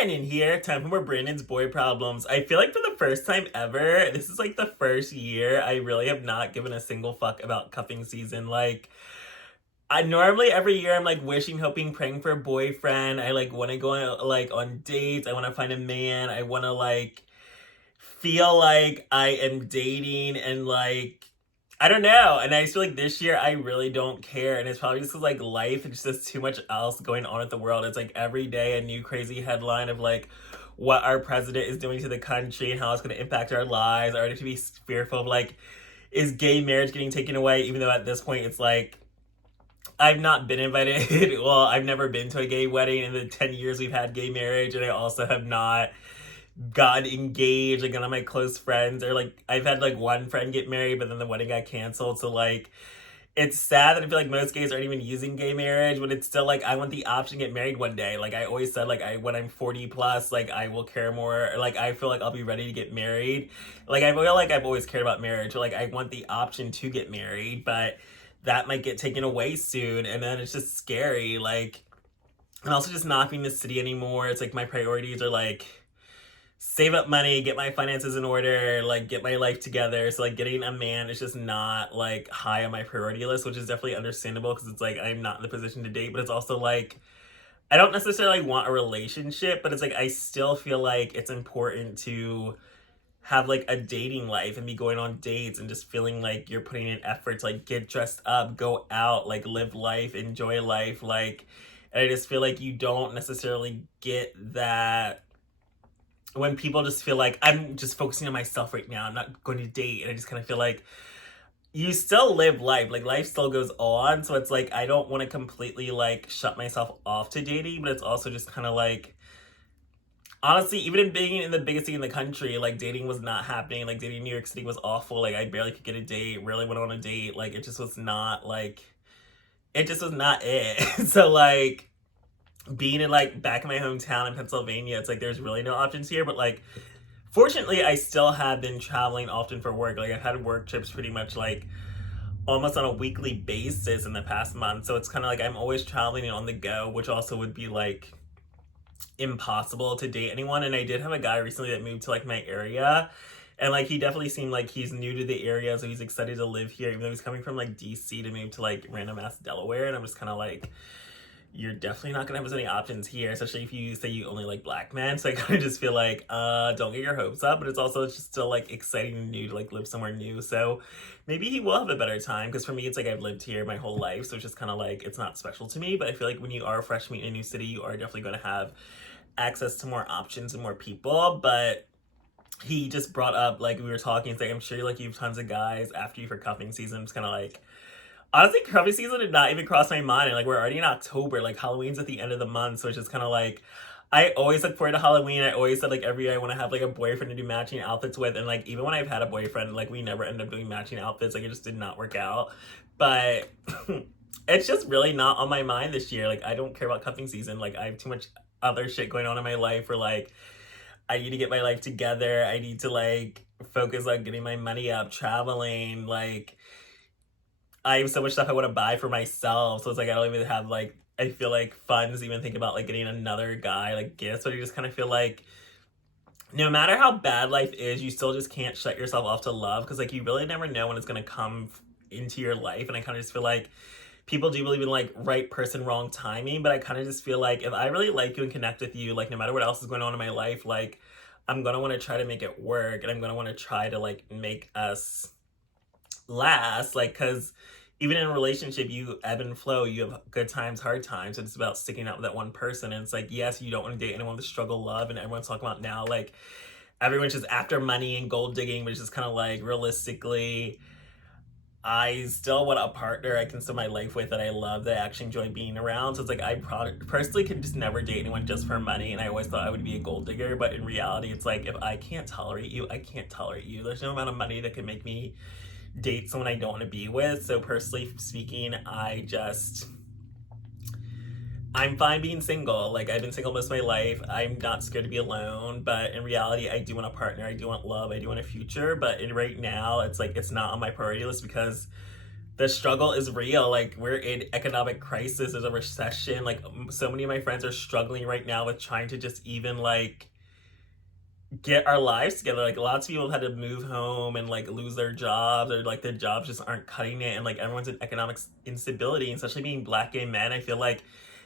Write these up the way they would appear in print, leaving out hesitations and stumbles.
Branden here. Time for more Brandon's boy problems. I feel like for the first time ever, this is like the first year I really have not given a single fuck about cuffing season. Like, I normally every year I'm like wishing, hoping, praying for a boyfriend. I like want to go on dates. I want to find a man. I want to like feel like I am dating and like I don't know. And I just feel like this year I really don't care. And it's probably just 'cause like life, it's just too much else going on with the world. It's like every day a new crazy headline of like what our president is doing to the country and how it's going to impact our lives. I already have to be fearful of like, is gay marriage getting taken away? Even though at this point it's like, I've not been invited. Well, I've never been to a gay wedding in the 10 years we've had gay marriage. And I also have not got engaged. Like none of my close friends, or like I've had like one friend get married, but then the wedding got canceled. So like it's sad that I feel like most gays aren't even using gay marriage, but it's still like I want the option to get married one day. Like I always said, like when I'm 40 plus, like I will care more. Like I feel like I'll be ready to get married. Like I feel like I've always cared about marriage. But like I want the option to get married, but that might get taken away soon, and then it's just scary. Like, and also just not being in the city anymore. It's like my priorities are like save up money, get my finances in order, like get my life together. So like getting a man is just not like high on my priority list, which is definitely understandable because it's like I'm not in the position to date, but it's also like I don't necessarily want a relationship, but it's like I still feel like it's important to have like a dating life and be going on dates and just feeling like you're putting in effort to like get dressed up, go out, like live life, enjoy life, like, and I just feel like you don't necessarily get that when people just feel like I'm just focusing on myself right now, I'm not going to date. And I just kind of feel like you still live life, like life still goes on. So it's like I don't want to completely like shut myself off to dating, but it's also just kind of like honestly, even in being in the biggest city in the country, like dating was not happening. Like dating in New York City was awful. Like I barely could get a date, really went on a date. Like it just was not like it just was not it. So like being in like back in my hometown in Pennsylvania, it's like there's really no options here. But like fortunately I still have been traveling often for work. Like I've had work trips pretty much like almost on a weekly basis in the past month. So it's kind of like I'm always traveling and on the go, which also would be like impossible to date anyone. And I did have a guy recently that moved to like my area, and like he definitely seemed like he's new to the area, so he's excited to live here, even though he's coming from like DC to move to like random ass Delaware. And I'm just kind of like, you're definitely not gonna have as many options here, especially if you say you only like black men. So I kind of just feel like don't get your hopes up, but it's also just still like exciting and new to like live somewhere new. So maybe he will have a better time, because for me it's like I've lived here my whole life, so it's just kind of like it's not special to me. But I feel like when you are a freshman in a new city, you are definitely going to have access to more options and more people. But he just brought up, like we were talking, it's like I'm sure like you have tons of guys after you for cuffing season. It's kind of like honestly, cuffing season did not even cross my mind. And like we're already in October, like Halloween's at the end of the month, so it's just kind of like I always look forward to Halloween. I always said like every year I want to have like a boyfriend to do matching outfits with, and like even when I've had a boyfriend, like we never end up doing matching outfits. Like it just did not work out. But it's just really not on my mind this year. Like I don't care about cuffing season. Like I have too much other shit going on in my life, or like I need to get my life together. I need to like focus on getting my money up, traveling, like I have so much stuff I want to buy for myself. So it's like I don't even have like I feel like funds to even think about like getting another guy like gifts. But you just kind of feel like no matter how bad life is, you still just can't shut yourself off to love, because like you really never know when it's gonna come into your life. And I kind of just feel like people do believe in like right person, wrong timing, but I kind of just feel like if I really like you and connect with you, like no matter what else is going on in my life, like I'm gonna want to try to make it work, and I'm gonna want to try to like make us last. Like because even in a relationship you ebb and flow, you have good times, hard times, and it's about sticking out with that one person. And it's like, yes, you don't want to date anyone with struggle love, and everyone's talking about now like everyone's just after money and gold digging, which is kind of like realistically I still want a partner I can spend my life with, that I love, that I actually enjoy being around. So it's like I personally can just never date anyone just for money, and I always thought I would be a gold digger. But in reality, it's like if I can't tolerate you, I can't tolerate you. There's no amount of money that can make me date someone I don't want to be with. So personally speaking, I'm fine being single. Like I've been single most of my life. I'm not scared to be alone, but in reality, I do want a partner. I do want love. I do want a future. But right now, it's like it's not on my priority list, because the struggle is real. Like, we're in economic crisis, there's a recession. Like, so many of my friends are struggling right now with trying to just even like get our lives together. Like, lots of people have had to move home and like lose their jobs, or like their jobs just aren't cutting it, and like everyone's in economic instability. And especially being Black gay men, I feel like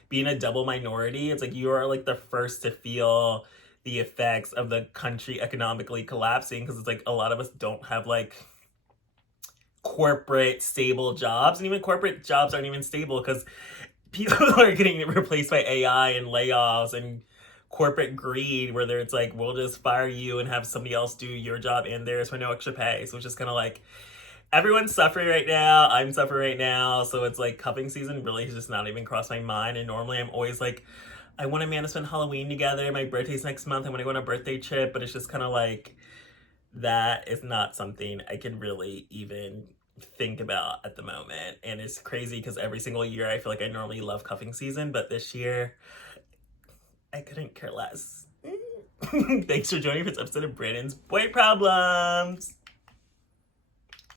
being a double minority, it's like you are like the first to feel the effects of the country economically collapsing, because it's like a lot of us don't have like corporate stable jobs, and even corporate jobs aren't even stable because people are getting replaced by AI and layoffs and corporate greed, where it's like, we'll just fire you and have somebody else do your job and theirs for no extra pay. So it's just kind of like everyone's suffering right now. I'm suffering right now. So it's like cuffing season really has just not even crossed my mind. And normally I'm always like, I want a man to spend Halloween together. My birthday's next month. I want to go on a birthday trip. But it's just kind of like, that is not something I can really even think about at the moment. And it's crazy because every single year I feel like I normally love cuffing season, but this year I couldn't care less. Thanks for joining me for this episode of Branden's Boy Problems.